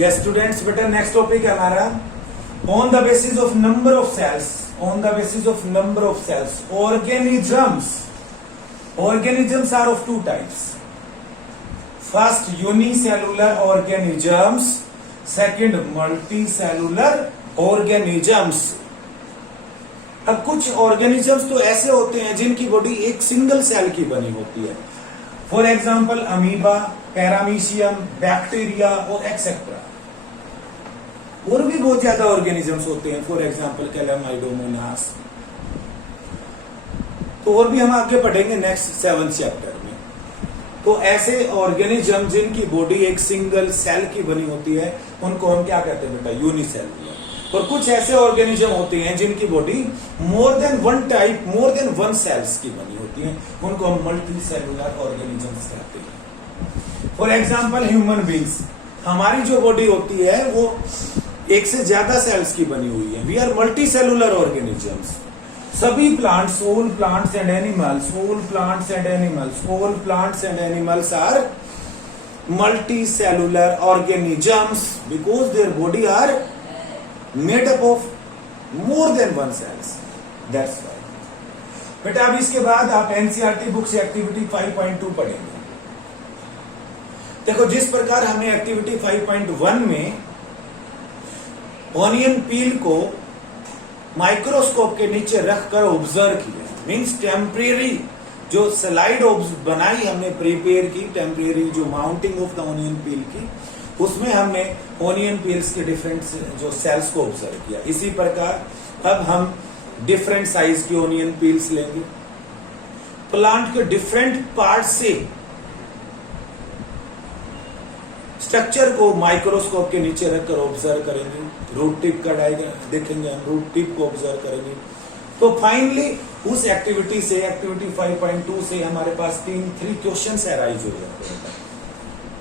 Yes students, बेटा next topic है हमारा on the basis of number of cells. On the basis of number of cells, organisms are of two types. First, unicellular organisms, second, multicellular organisms. अब कुछ organisms तो ऐसे होते हैं जिनकी बॉडी एक सिंगल सेल की बनी होती है। For example amoeba, paramecium, bacteria और एक्सेट्रा। और भी बहुत ज्यादा ऑर्गेनिजम्स होते हैं, फॉर एग्जाम्पल कैलामाइडोमोनास। तो और भी हम आगे पढ़ेंगे नेक्स्ट 7th चैप्टर में। तो ऐसे ऑर्गेनिज्म जिनकी बॉडी एक सिंगल सेल की बनी होती है उनको हम क्या कहते हैं बेटा? यूनिसेलुलर। और कुछ ऐसे ऑर्गेनिज्म होते हैं जिनकी body more than one cells की बनी होती है, उनको हम मल्टी सेलुलर ऑर्गेनिजम्स कहते हैं। फॉर एग्जाम्पल ह्यूमन बींग्स, हमारी जो बॉडी होती है वो एक से ज्यादा सेल्स की बनी हुई है। We are multicellular organisms. सभी plants, all plants and animals are multicellular organisms because their body are made up of more than one cells. That's why. बेटा अब इसके बाद आप एनसीईआरटी बुक से एक्टिविटी 5.2 पढ़ेंगे। देखो जिस प्रकार हमने एक्टिविटी 5.1 में ऑनियन पील को माइक्रोस्कोप के नीचे रखकर ऑब्जर्व किया, मींस टेम्परेरी जो स्लाइड बनाई हमने, प्रिपेयर की टेम्परेरी जो माउंटिंग ऑफ द ऑनियन पील की, उसमें हमने ऑनियन पील्स के डिफरेंट जो सेल्स को ऑब्जर्व किया। इसी प्रकार अब हम डिफरेंट साइज की ऑनियन पील्स लेंगे, प्लांट के डिफरेंट पार्ट से स्ट्रक्चर को माइक्रोस्कोप के नीचे रखकर ऑब्जर्व करेंगे। रूट टिप का डायग्राम देखेंगे, हम रूट टिप को ऑब्जर्व करेंगे। तो फाइनली उस एक्टिविटी से, एक्टिविटी 5.2 से हमारे पास 3 क्वेश्चंस अराइज हो जाते हैं।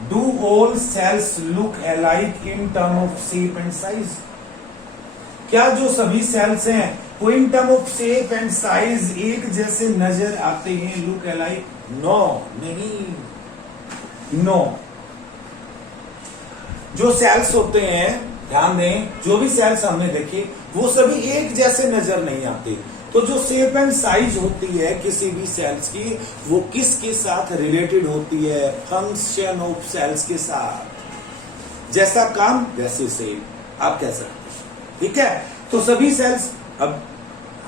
Do all cells look alike in term of shape and size? क्या जो सभी सेल्स हैं वो in term of shape and size एक जैसे नजर आते हैं? Look alike? नो, नहीं, नो। जो सेल्स होते हैं, ध्यान दें, जो भी सेल्स हमने देखे वो सभी एक जैसे नजर नहीं आते। तो जो शेप एंड साइज होती है किसी भी सेल्स की, वो किसके साथ रिलेटेड होती है? फंक्शन ऑफ सेल्स के साथ। जैसा काम वैसे शेप, आप कह सकते हैं, ठीक है। तो सभी सेल्स, अब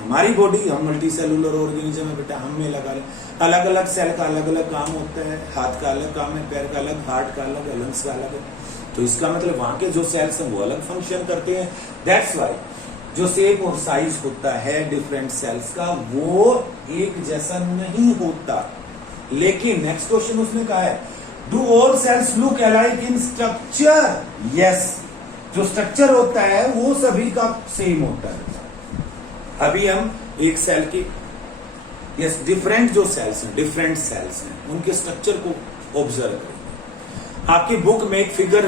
हमारी बॉडी, हम मल्टी सेलुलर ऑर्गेनिज्म है बेटा, हम में लगा ले, अलग अलग सेल का अलग अलग काम होता है। हाथ का अलग काम है, पैर का अलग, हार्ट का अलग, लंग्स का अलग है। तो इसका मतलब वहां के जो सेल्स हैं वो अलग फंक्शन करते हैं। दैट्स वाई जो शेप और साइज होता है डिफरेंट सेल्स का वो एक जैसा नहीं होता। लेकिन नेक्स्ट क्वेश्चन उसने कहा है, do all cells look alike in structure? Yes, जो स्ट्रक्चर होता है वो सभी का सेम होता है। अभी हम एक सेल की, यस, डिफरेंट जो सेल्स हैं, डिफरेंट सेल्स हैं, उनके स्ट्रक्चर को ऑब्जर्व करेंगे। आपकी बुक में एक फिगर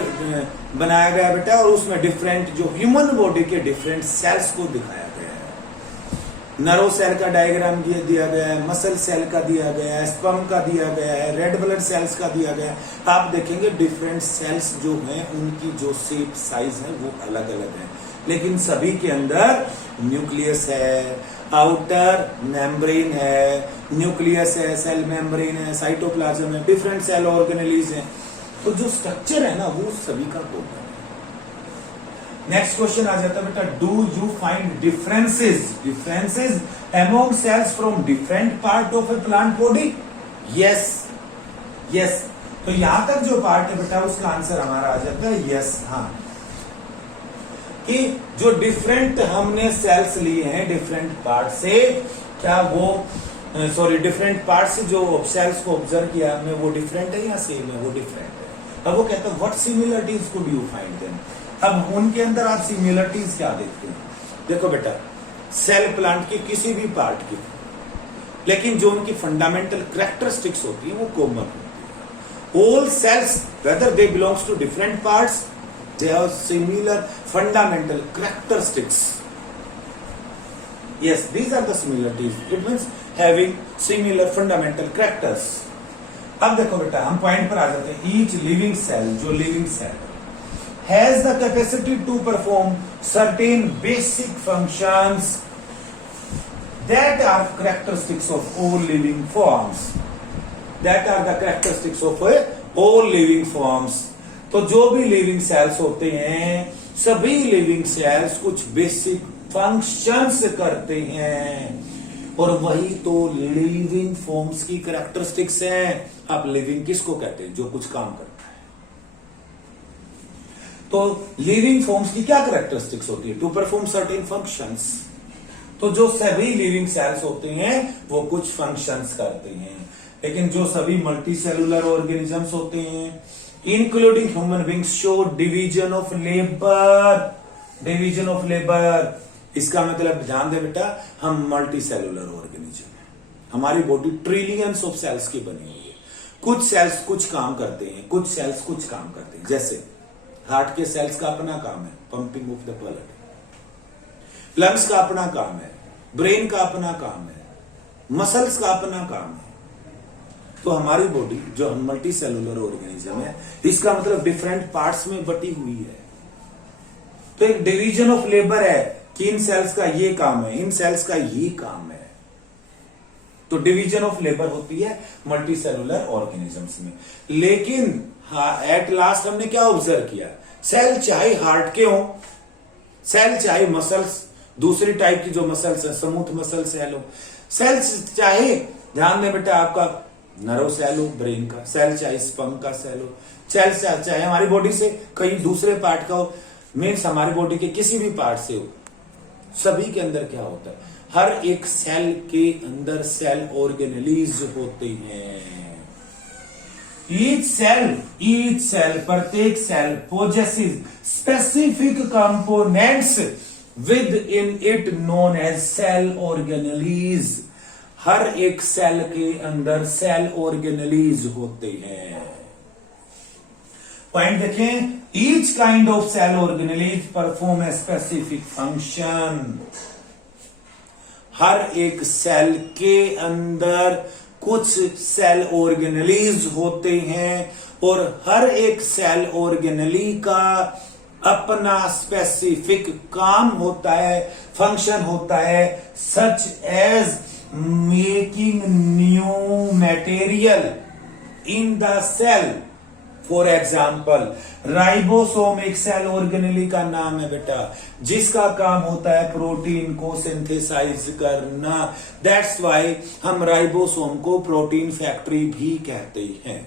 बनाया गया है बेटा, और उसमें डिफरेंट जो ह्यूमन बॉडी के डिफरेंट सेल्स को दिखाया गया है। नर्व सेल का डायग्राम दिया गया है, मसल सेल का दिया गया है, स्पर्म का दिया गया है, रेड ब्लड सेल्स का दिया गया है। आप देखेंगे डिफरेंट सेल्स जो हैं उनकी जो शेप साइज है वो अलग अलग है, लेकिन सभी के अंदर न्यूक्लियस है, आउटर मेम्ब्रेन है, न्यूक्लियस है, सेल मेम्ब्रेन है, साइटोप्लाज्म है, डिफरेंट सेल ऑर्गेनेलीज है। तो जो स्ट्रक्चर है ना वो सभी का कॉमन है। नेक्स्ट क्वेश्चन आ जाता है बेटा, do you find differences among cells from different part of a plant body? Yes. तो यहां तक जो पार्ट है बेटा उसका आंसर हमारा आ जाता है यस। हाँ, कि जो डिफरेंट हमने सेल्स लिए हैं डिफरेंट पार्ट से, क्या वो डिफरेंट पार्ट से जो सेल्स को ऑब्जर्व किया हमने वो डिफरेंट है या सेम है? वो डिफरेंट है। अब वो कहता है what similarities could you find them? अब उनके अंदर आप सिमिलरिटीज क्या देखते हैं? देखो बेटा, सेल प्लांट की किसी भी पार्ट की, लेकिन जो उनकी फंडामेंटल कैरेक्टरिस्टिक्स होती है वो कॉमन होती है। All cells whether they belongs to different parts, they have similar fundamental characteristics. Yes, these are the similarities. It means having similar fundamental characters. अब देखो बेटा हम पॉइंट पर आ जाते हैं. ईच लिविंग सेल, जो living cell has the capacity to perform certain basic functions that are characteristics of all living forms. That are the characteristics of all living forms. तो जो भी लिविंग सेल्स होते हैं, सभी लिविंग सेल्स कुछ basic functions करते हैं, और वही तो लिविंग फॉर्म्स की कैरेक्टरिस्टिक्स हैं. अब लिविंग किसको कहते हैं? जो कुछ काम करता है. तो लिविंग फॉर्म्स की क्या कैरेक्टरिस्टिक्स होती है? To perform certain functions. तो जो सभी लिविंग सेल्स होते हैं वो कुछ फंक्शंस करते हैं, लेकिन जो सभी मल्टी सेलुलर ऑर्गेनिजम्स होते हैं including human beings show division of labour. Division of labour इसका मतलब ध्यान दे बेटा, हम मल्टी सेलुलर ऑर्गेनिज्म है. हमारी बॉडी ट्रिलियंस ऑफ सेल्स की बनी हुई है. कुछ सेल्स कुछ काम करते हैं, कुछ सेल्स कुछ काम करते हैं. जैसे हार्ट के सेल्स का अपना काम है, pumping of the blood. Lungs का अपना काम है, ब्रेन का अपना काम है, मसल्स का अपना काम है. तो हमारी बॉडी जो मल्टी सेलुलर ऑर्गेनिज्म है, इसका मतलब डिफरेंट पार्ट्स में बटी हुई है. तो एक डिवीजन ऑफ लेबर है कि इन सेल्स का ये काम है, इन सेल्स का ये काम है. तो डिवीजन ऑफ लेबर होती है मल्टी सेलुलर ऑर्गेनिजम्स में. लेकिन एट लास्ट हमने क्या ऑब्जर्व किया? सेल चाहे हार्ट के हो, सेल चाहे मसल्स दूसरी टाइप की जो मसल्स है, स्मूथ मसल सेल हो, सेल्स चाहे ध्यान दें बेटा आपका नर्व सेल हो ब्रेन का, सेल चाहे स्पंज का सेल हो, सेल चाहे हमारी बॉडी से कहीं दूसरे पार्ट का हो, मीन्स हमारी बॉडी के किसी भी पार्ट से हो, सभी के अंदर क्या होता है? हर एक सेल के अंदर सेल ऑर्गेनेलीज होते हैं. ईच सेल प्रत्येक cell possessive specific components within it known as cell organelles. हर एक सेल के अंदर सेल ऑर्गेनेलीज होते हैं. पॉइंट देखें, each kind of cell organelles perform a specific function. हर एक सेल के अंदर कुछ सेल ऑर्गेनेलीज होते हैं, और हर एक सेल ऑर्गेनेली का अपना स्पेसिफिक काम होता है, फंक्शन होता है, such as making new material in the cell. For example ribosome एक सेल ऑर्गेनेली का नाम है बेटा, जिसका काम होता है प्रोटीन को सिंथेसाइज करना. दैट्स वाई हम राइबोसोम को प्रोटीन फैक्ट्री भी कहते हैं.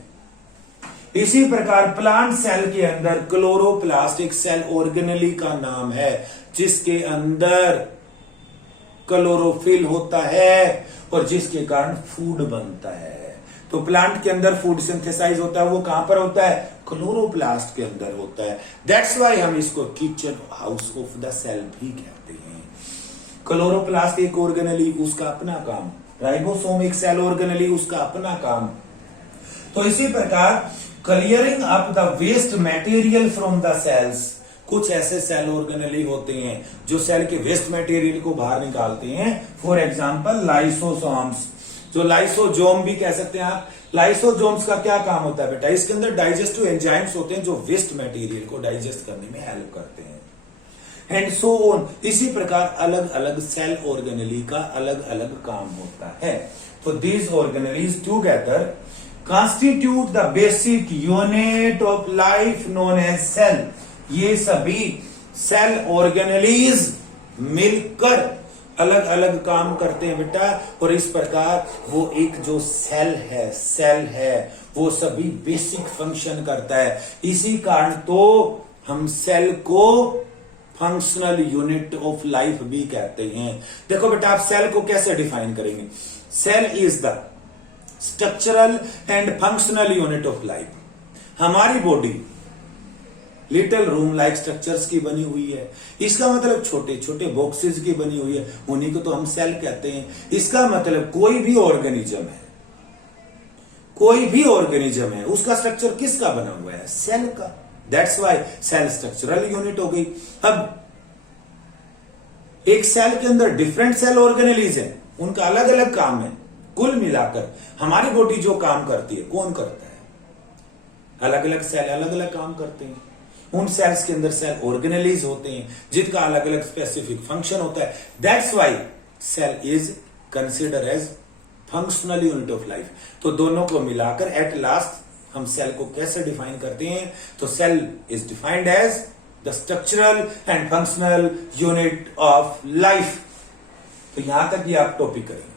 इसी प्रकार प्लांट सेल के अंदर क्लोरोप्लास्ट एक सेल ऑर्गेनेली का नाम है, जिसके अंदर क्लोरोफिल होता है और जिसके कारण फूड बनता है. तो प्लांट के अंदर फूड सिंथेसाइज होता है, वो कहां पर होता है? क्लोरोप्लास्ट के अंदर होता है. दैट्स वाई हम इसको kitchen house of the cell भी कहते हैं. क्लोरोप्लास्ट एक ऑर्गेनेली, उसका अपना काम. राइबोसोम एक सेल ऑर्गेनेली, उसका अपना काम. तो इसी प्रकार clearing up the waste material from the cells, कुछ ऐसे सेल ऑर्गेनेली होते हैं जो सेल के वेस्ट मटेरियल को बाहर निकालते हैं. फॉर एग्जांपल लाइसोसोम्स, जो लाइसोजोम भी कह सकते हैं आप. लाइसोजोम्स का क्या काम होता है बेटा? इसके अंदर डाइजेस्टिव एंजाइम्स होते हैं जो वेस्ट मटेरियल को डाइजेस्ट करने में हेल्प करते हैं. And so on. इसी प्रकार अलग अलग सेल ऑर्गेनेली का अलग अलग काम होता है. तो these organelles together constitute the basic unit of life known as cell. ये सभी सेल ऑर्गेनेलीज मिलकर अलग अलग काम करते हैं बेटा, और इस प्रकार वो एक जो सेल है वो सभी बेसिक फंक्शन करता है. इसी कारण तो हम सेल को फंक्शनल यूनिट ऑफ लाइफ भी कहते हैं. देखो बेटा, आप सेल को कैसे डिफाइन करेंगे? Cell is the structural and functional unit of life. हमारी body little room like structures की बनी हुई है. इसका मतलब छोटे छोटे बॉक्सेस की बनी हुई है, उन्हीं को तो हम सेल कहते हैं. इसका मतलब कोई भी ऑर्गेनिज्म है, उसका स्ट्रक्चर किसका बना हुआ है? सेल का. That's why cell structural unit हो गई. अब एक सेल के अंदर डिफरेंट सेल ऑर्गेनेलीज है, उनका अलग अलग काम है. कुल मिलाकर हमारी बॉडी जो काम करती है, कौन करता है? अलग अलग सेल अलग अलग काम करते हैं. उन सेल्स के अंदर सेल ऑर्गेनेलीज होते हैं जिनका अलग अलग स्पेसिफिक फंक्शन होता है। That's why cell is consider as functional unit of life. तो दोनों को मिलाकर एट लास्ट हम सेल को कैसे डिफाइन करते हैं? तो cell is defined as the structural and functional unit of life. तो यहां तक ये आप टॉपिक करेंगे।